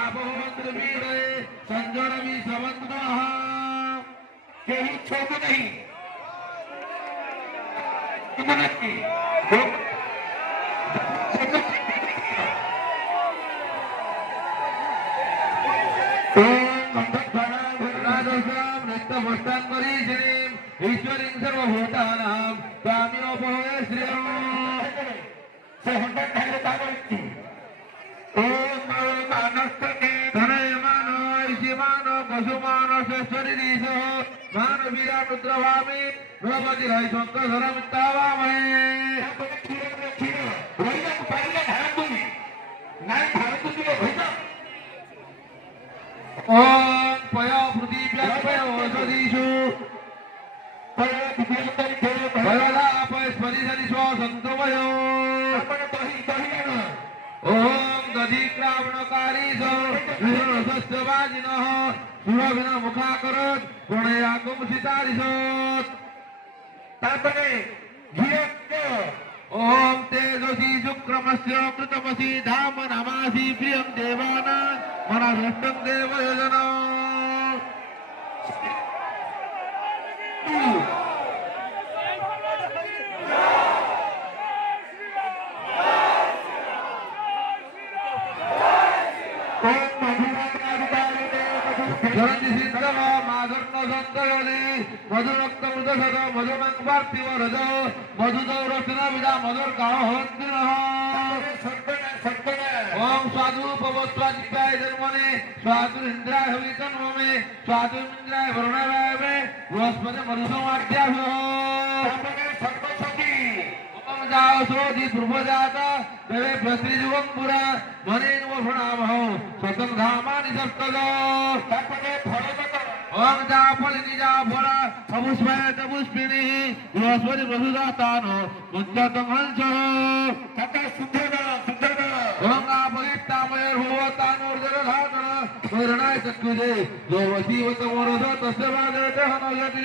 आपवंद्रवीरे संजरवि सवंदः केही छोड़ नहीं की ईश्वरीं सर्वभूतानां स्वामिनोपभवे श्रियं मानो पशुमानो शेषरीरीशो मानो वीरामुद्रवामी नृपति राय शंकर धरमित्तावामहे ओम पयो पृथिव्यां पयो औषधीषु पयोला पयस्परिसरिषो सन्तवयो ओम दधिक्रावणकारीषो विष्णुसस्यवाजिनः सुरभिना मुखाकरोत् प्रणयाकुंसितारिषोत् तारपरे घियक्य ओम तेजसी शुक्रमस्य कृतमसि धाम नमासि प्रियं देवाना मनोरष्टं देवयोजना ओम स्वादु पवस्वादित्याय जन्मने स्वादु इंद्राय हवितन्वमे स्वादु इंद्राय वरुणाय मे बृहस्पति मरुसमाद्याभ्यो ओम जाओ सोधि ध्रुवजाता देवे प्रश्रीजुवं पुरा मनेन वरुणामहो स्वतं धामानि सप्तदो तपने फलदत ओम जा फलिनी जा फला अमुष्मयत पुष्पिनी बृहस्पति प्रसुदातानो मुञ्चतं हंसो तथा सुद्धना ओम आपलिप्तामय भवतानोर्जरधातन वर्णाय चक्षुजे जो वसीवत मोरस तस्य वादते हनयति